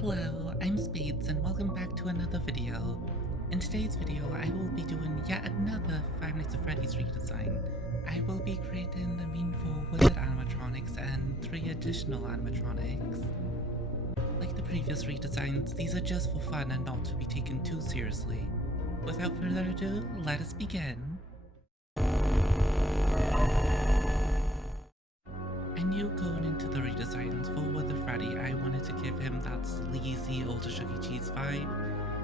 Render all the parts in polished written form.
Hello, I'm Spades and welcome back to another video. In today's video, I will be doing yet another Five Nights at Freddy's redesign. I will be creating the meaningful Withered animatronics and 3 additional animatronics. Like the previous redesigns, these are just for fun and not to be taken too seriously. Without further ado, let us begin. I knew going into the redesigns for Withered Freddy, I wanted to give him that sleazy older Chuck E. Cheese vibe.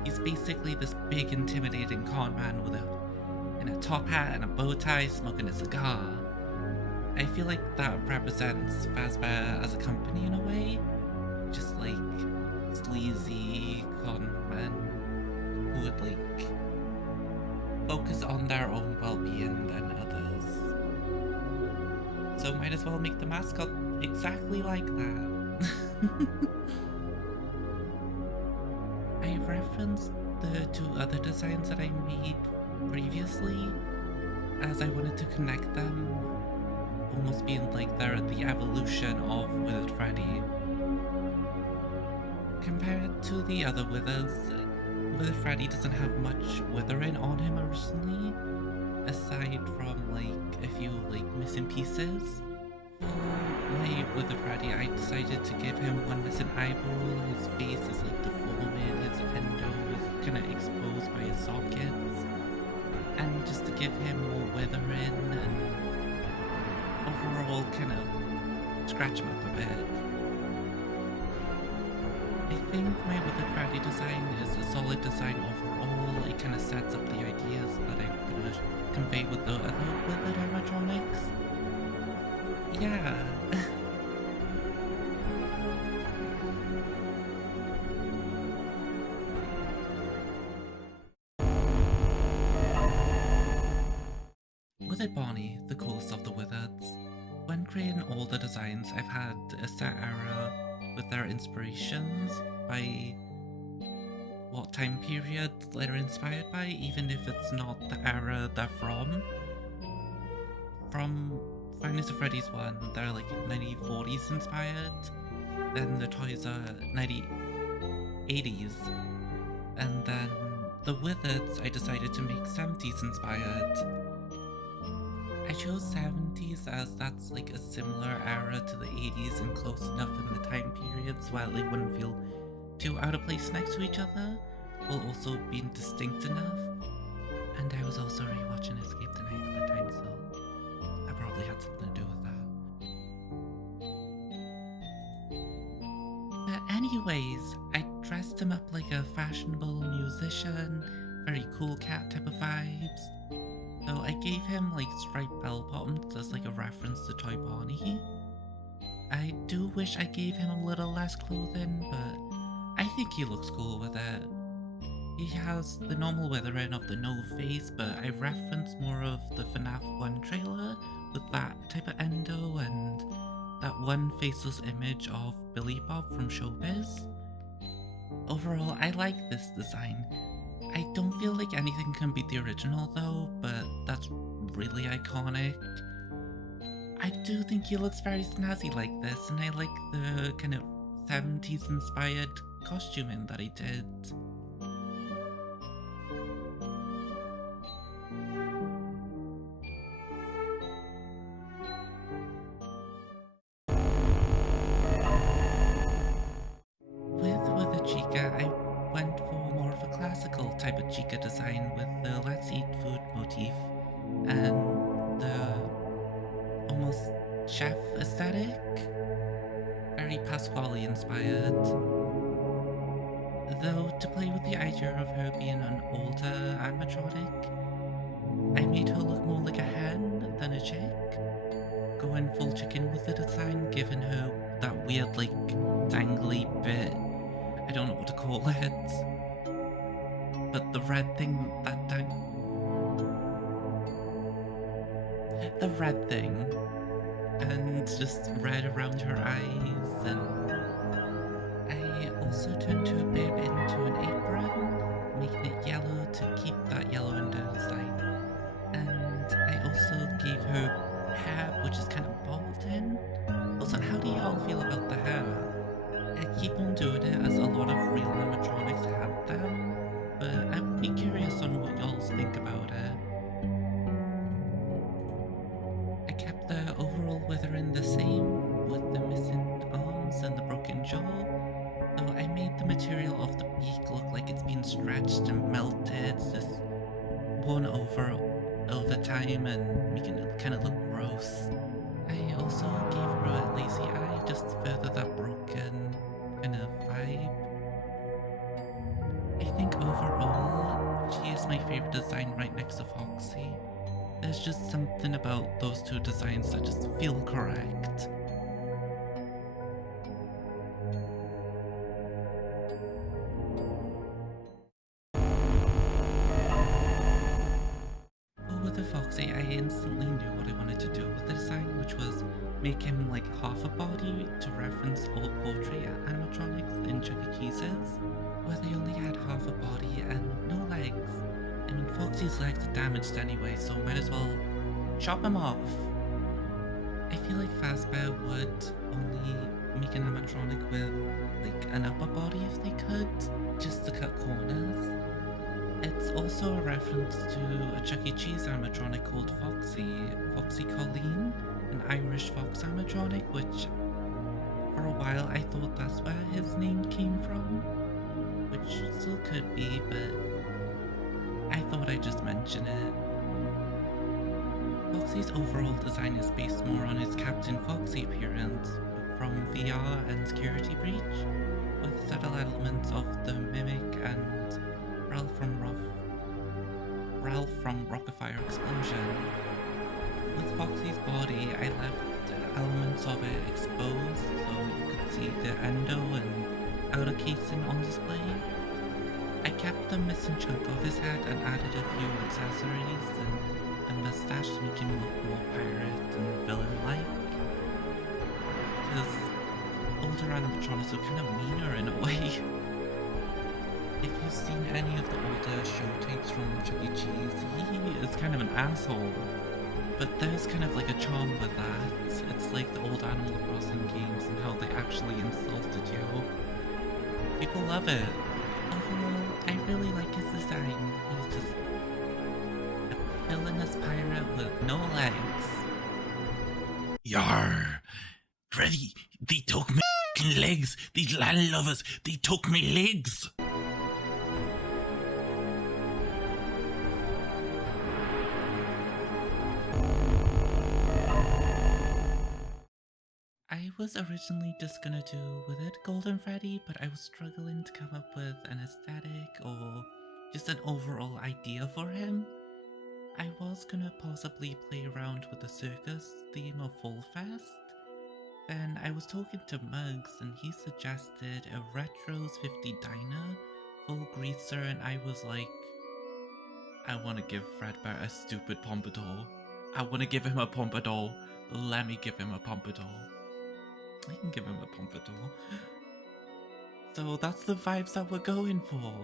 He's basically this big intimidating con man with a top hat and a bow tie smoking a cigar. I feel like that represents Fazbear as a company in a way. Just like sleazy con men who would like focus on their own well-being than others. So might as well make the mascot exactly like that. I referenced the 2 other designs that I made previously, as I wanted to connect them, almost being like they're the evolution of Withered Freddy. Compared to the other Withers, Withered Freddy doesn't have much withering on him originally, aside from like a few like missing pieces. For my Withered Freddy, I decided to give him one missing eyeball. His face is like deforming, his endo is kind of exposed by his sockets, and just to give him more withering and overall kind of scratch him up a bit. I think my Withered Freddy design is a solid design overall. It kind of sets up the ideas that I'm going to convey with the other Withered animatronics. Yeah. Withered Bonnie, the coolest of the Withereds. When creating all the designs, I've had a set error with their inspirations by what time period they're inspired by, even if it's not the era they're from. From Five Nights at Freddy's one, they're like 1940s inspired, then the toys are 1980s, and then the Withereds I decided to make 70s inspired. I chose 70s as that's like a similar era to the 80s and close enough in the time periods while they wouldn't feel too out of place next to each other, while also being distinct enough. And I was also rewatching Escape Tonight at the time, so that probably had something to do with that. But anyways, I dressed him up like a fashionable musician, very cool cat type of vibes. So I gave him like striped bell bottoms as like a reference to Toy Bonnie. I do wish I gave him a little less clothing, but I think he looks cool with it. He has the normal withering of the no face, but I referenced more of the FNAF 1 trailer with that type of endo and that one faceless image of Billy Bob from Showbiz. Overall, I like this design. I don't feel like anything can beat the original though, but that's really iconic. I do think he looks very snazzy like this, and I like the kind of 70s inspired costuming that he did. With Withered Chica, I went for more of a classical type of Chica design with the let's eat food motif and the almost chef aesthetic. Very Pasquale inspired. Though to play with the idea of her being an older animatronic, I made her look more like a hen than a chick. Going full chicken with the design, giving her that weird like dangly bit. I don't know what to call it. But the red thing, the red thing. And just red around her eyes, and I also turned her bib into an apron, making it yellow to keep that yellow underside. And I also gave her hair, which is kind of balding. Also, how do y'all feel about the hair? I keep on doing it as a lot material of the beak look like it's been stretched and melted, just worn over time and making it kind of look gross. I also gave her a lazy eye just to further that broken kind of vibe. I think overall, she is my favorite design right next to Foxy. There's just something about those two designs that just feel correct. With the Foxy, I instantly knew what I wanted to do with the design, which was make him like half a body to reference old poetry animatronics in Chuck E. Cheese's, where they only had half a body and no legs. I mean, Foxy's legs are damaged anyway, so might as well chop him off. I feel like Fazbear would only make an animatronic with like an upper body if they could, just to cut corners. It's also a reference to a Chuck E. Cheese animatronic called Foxy Colleen, an Irish fox animatronic, which for a while I thought that's where his name came from, which still could be, but I thought I'd just mention it. Foxy's overall design is based more on his Captain Foxy appearance from VR and Security Breach, with subtle elements of the Mimic and Ralph from Rockafire Explosion. With Foxy's body, I left elements of it exposed so you could see the endo and outer casing on display. I kept the missing chunk of his head and added a few accessories and a mustache to make him look more pirate and villain-like. Because older animatronics are kind of meaner in a way. If you've seen any of the older show tapes from Chuck E. Cheese, he is kind of an asshole. But there's kind of like a charm with that. It's like the old Animal Crossing games and how they actually insulted you. People love it. Overall, I really like his design. He's just a villainous pirate with no legs. Yar! Freddy, they took me legs! These landlubbers, they took me legs! I was originally just gonna do Withered Golden Freddy, but I was struggling to come up with an aesthetic or just an overall idea for him. I was gonna possibly play around with the circus theme of Fall Fest. Then I was talking to Muggs and he suggested a Retros 50 diner, full greaser, and I was like, I wanna give Fredbear a stupid pompadour. I wanna give him a pompadour. Let me give him a pompadour. I can give him a pompadour. So that's the vibes that we're going for.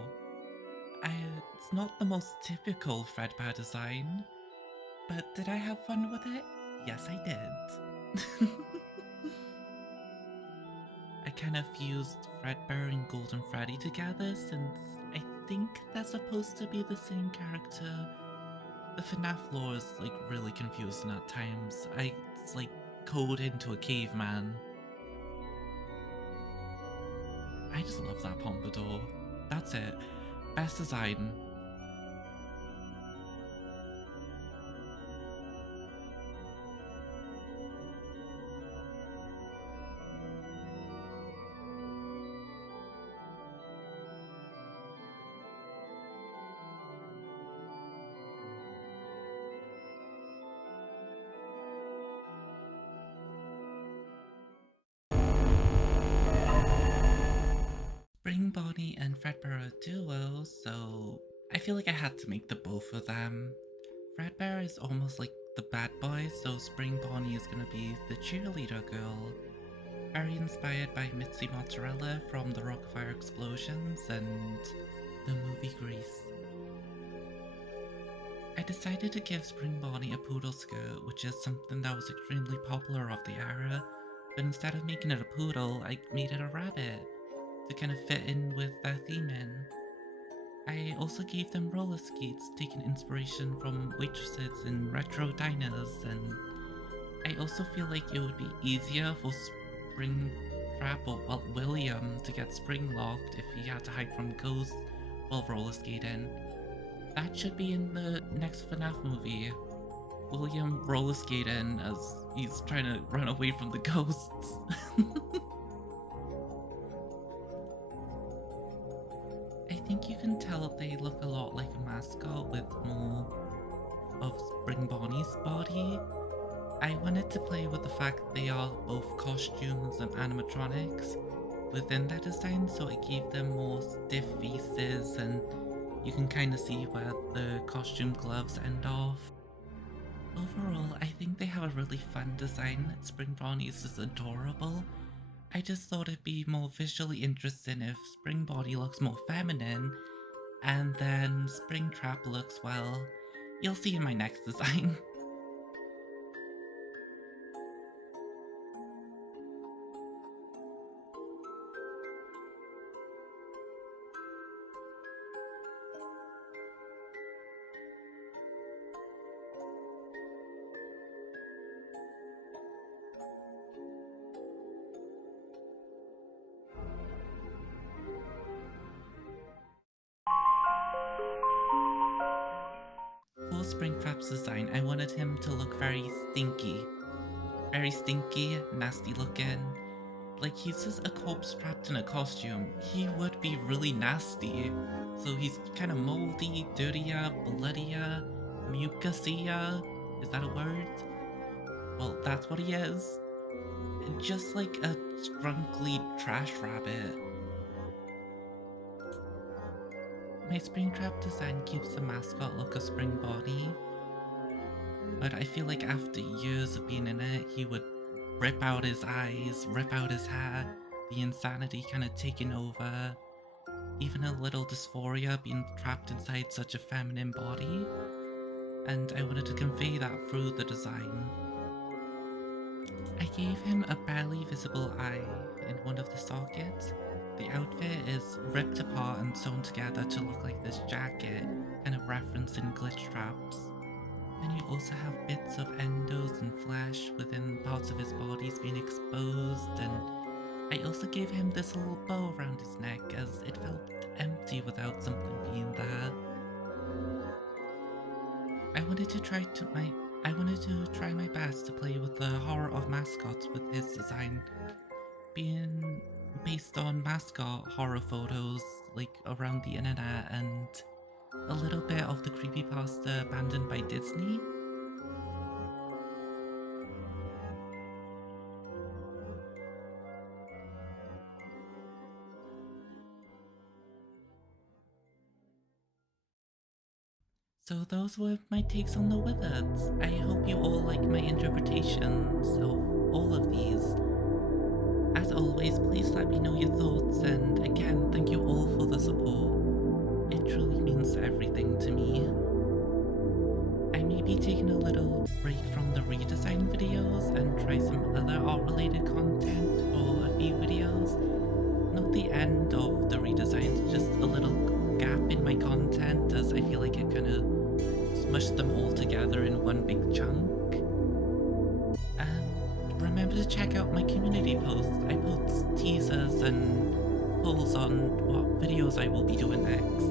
It's not the most typical Fredbear design, but did I have fun with it? Yes, I did. I kind of fused Fredbear and Golden Freddy together since I think they're supposed to be the same character. The FNAF lore is like really confusing at times. It's like code into a caveman. I just love that pompadour. That's it. Best design. Spring Bonnie and Fredbear are a duo, so I feel like I had to make the both of them. Fredbear is almost like the bad boy, so Spring Bonnie is gonna be the cheerleader girl. Very inspired by Mitzi Mozzarella from the Rockfire Explosions and the movie Grease. I decided to give Spring Bonnie a poodle skirt, which is something that was extremely popular of the era, but instead of making it a poodle, I made it a rabbit to kind of fit in with their theming. I also gave them roller skates, taking inspiration from waitresses in retro diners, and I also feel like it would be easier for Spring Springtrap or William to get spring locked if he had to hide from ghosts while roller skating. That should be in the next FNAF movie. William roller skating as he's trying to run away from the ghosts. I think you can tell they look a lot like a mascot with more of Spring Bonnie's body. I wanted to play with the fact they are both costumes and animatronics within their design, so it gave them more stiff faces and you can kind of see where the costume gloves end off. Overall, I think they have a really fun design. Spring Bonnie is just adorable. I just thought it'd be more visually interesting if Spring Bonnie looks more feminine and then Springtrap looks, well, you'll see in my next design. For Springtrap's design, I wanted him to look very stinky. Very stinky, nasty looking. Like he's just a corpse trapped in a costume. He would be really nasty. So he's kind of moldy, dirtier, bloodier, mucusier. Is that a word? Well, that's what he is. Just like a strunkly trash rabbit. My Springtrap design keeps the mascot look of Spring Bonnie, but I feel like after years of being in it, he would rip out his eyes, rip out his hair, the insanity kind of taking over, even a little dysphoria being trapped inside such a feminine body, and I wanted to convey that through the design. I gave him a barely visible eye in one of the sockets. The outfit is ripped apart and sewn together to look like this jacket, kind of referencing glitch traps. And you also have bits of endos and flesh within parts of his bodies being exposed, and I also gave him this little bow around his neck as it felt empty without something being there. I wanted to try my best to play with the horror of mascots with his design, being based on mascot horror photos like around the internet and a little bit of the creepypasta abandoned by Disney. So those were my takes on the Withereds. I hope you all like my interpretations of all of these. As always, please let me know your thoughts, and again, thank you all for the support. It truly means everything to me. I may be taking a little break from the redesign videos and try some other art-related content for a few videos. Not the end of the redesigns, just a little gap in my content as I feel like it kind of smushed them all together in one big chunk. Remember to check out my community posts. I post teasers and polls on what videos I will be doing next.